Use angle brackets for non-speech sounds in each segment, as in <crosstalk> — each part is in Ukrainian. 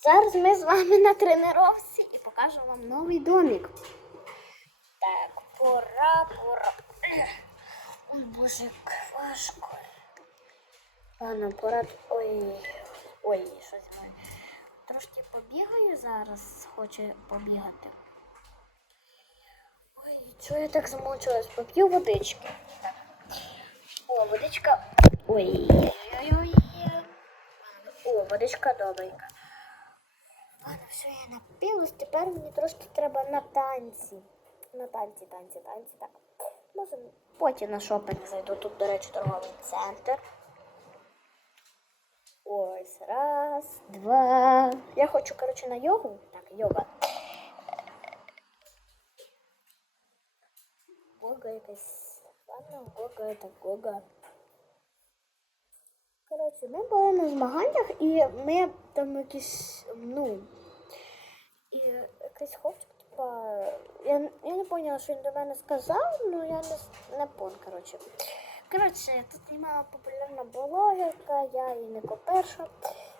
Зараз ми з вами на тренировці і покажу вам новий домик. Так, пора, пора. Ой, боже, важко. Ладно, пора. Ой, ой, щось мене. Трошки побігаю зараз, хоче побігати. Ой, чого я так замучилась? Поп'ю водички. Так. О, водичка. Ой. Ой-ой-ой. О, водичка добренька. Ладно, все, я напилась. Тепер мені трошки треба на танці. На танці, танці, танці, так. Може, потім на шопинг зайду. Тут, до речі, торговий центр. Ось, раз, два. Я хочу, коротше, на йогу. Так, йога. Гога якась. Ладно, гога, так гога. Коротше, ми були на змаганнях і ми там якісь, ну, і якийсь хлопчик, типа, я, я не поняла, що він до мене сказав, ну я не, не пон, коротше. Коротше, тут знімала популярна блогерка, я її не перша.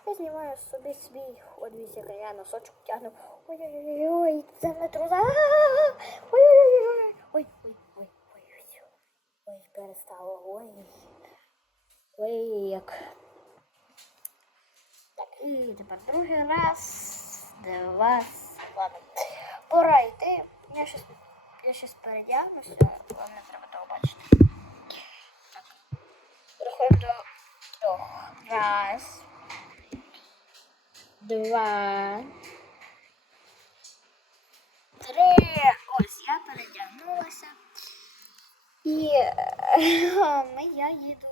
Я знімаю собі свій, дивіться, як я носочок тягну. Ой-ой-ой, це метро. Ой-ой-ой. Ой-ой-ой. Ой, ой, перестало. Ой. Ой, як. Так, і тепер другий раз, два, ладно. Пора йти. Я щас, я щас передягнуся, вам не треба того бачити. Так. Рахуємо до трьох. Раз. Два. Три. Ось я передягнулася. І е, <laughs> ми, я їду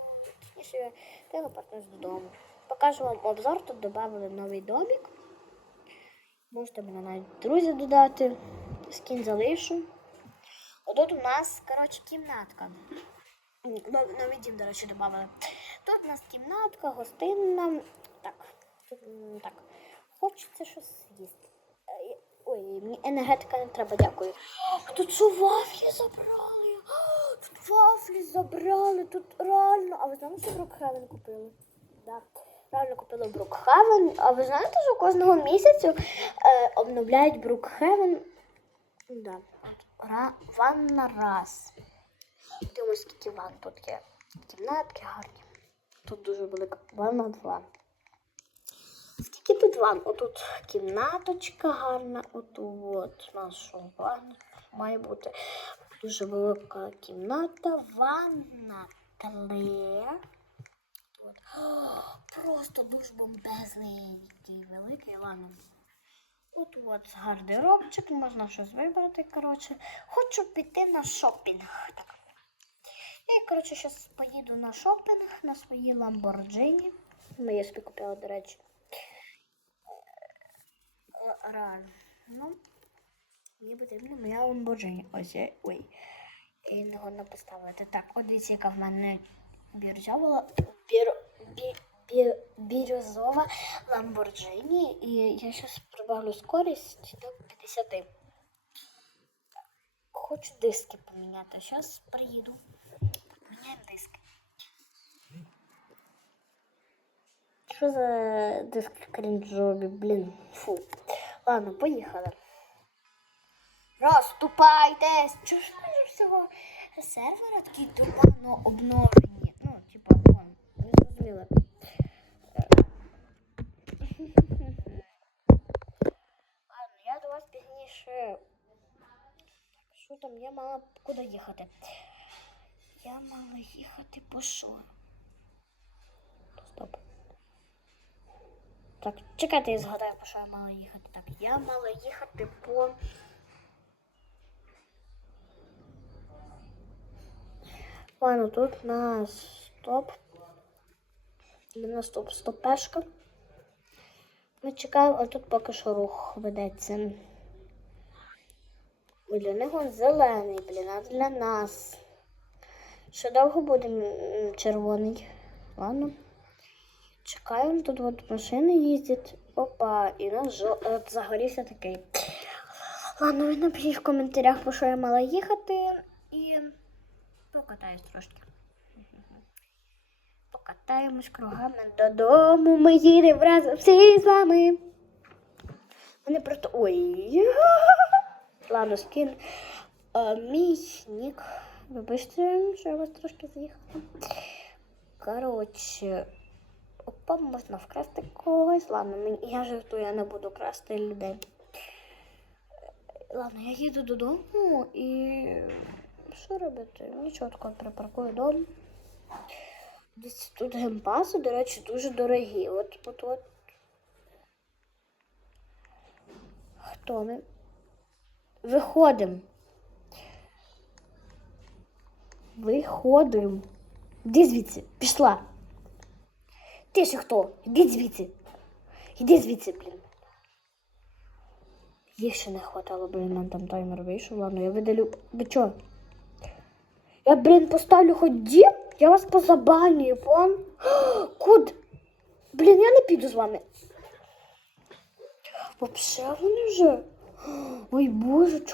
точніше, телепортуюсь додому. Покажу вам обзор, тут додали новий домик. Можете мене навіть друзі додати. Скін залишу. Отут у нас, коротше, кімнатка. Новий дім, до речі, додали. Тут у нас кімнатка, гостинна. Так, тут так. Хочеться щось з'їсти. Е, Ой, мені енергетика не треба, дякую. Тут що вафлі забрали? Тут вафлі забрали, тут реально. А ви знаєте, що Брукхевен купили? Да. Реально купили Брукхевен. А ви знаєте, що кожного місяцю е, обновляють Брукхевен? Да. Ра, ванна раз. Дивимось, скільки ванн тут є. Кімнатки гарні. Тут дуже велика ванна два. Скільки тут ванн? Отут кімнаточка гарна, от от наша ванна має бути дуже велика кімната, ванна тле. От. <gasps> Просто дуже бомбезний такий великий ладно. От от гардеробчик, можна щось вибрати. Коротше. Хочу піти на шопінг. Так. Я, коротше, зараз поїду на шопінг на свої Lamborghini. Ми я собі купила, до речі. Реально. Ну, мені потрібна моя Lamborghini. Ось я. Ой. Я не годна поставити. Так, от дивіться, яка в мене біржова, бір, бі, бі, бірюзова Lamborghini. І я зараз прибавлю скорість до 50. Хочу диски поміняти. Зараз приїду. Міняємо диски. Що за диски крінжові, блін, фу. Ладно, поїхали. Розступайтесь! Чого ж всього сервера такі туманно обновлені? Зрозуміли. Ладно, я до вас пізніше. Що там? Я мала куди їхати? Я мала їхати по що? Стоп. Так, чекайте, я згадаю, по що я мала їхати. Так, я мала їхати по. Ладно, тут на стоп. Или на стоп стопешка. Ми чекаємо, а тут поки що рух ведеться. Для нього зелений, блін, а для нас. Ще довго буде червоний. Ладно. Чекаємо, тут от машини їздять. Опа, і нас жо... от загорівся такий. Ладно, ви напишіть в коментарях, по що я мала їхати. І покатаюсь трошки. Покатаємось кругами додому. Ми їдемо разом всі з вами. Вони просто. Ой. <laughs> Ладно, скин. А, мій нік. Вибачте, що я вас трошки заїхала. Коротше. Опа, можна вкрасти когось. Ладно, я жартую, я не буду красти людей. Ладно, я їду додому і. Що робити? Нічого такого припаркую дом. Десь тут геймпаси, до речі, дуже дорогі. От, от, от. Хто ми? Виходимо. Виходимо. Іди звідси, пішла. Ти ще хто? Іди звідси. Іди звідси, блін. Їх ще не хватало, блін, нам там таймер вийшов. Ладно, я видалю. Ви чо? Я, блін, поставлю хоч дім, я вас позабанюю, вон. <gasps> Куд? Блін, я не піду з вами. Вообще вони вже. Ой, боже,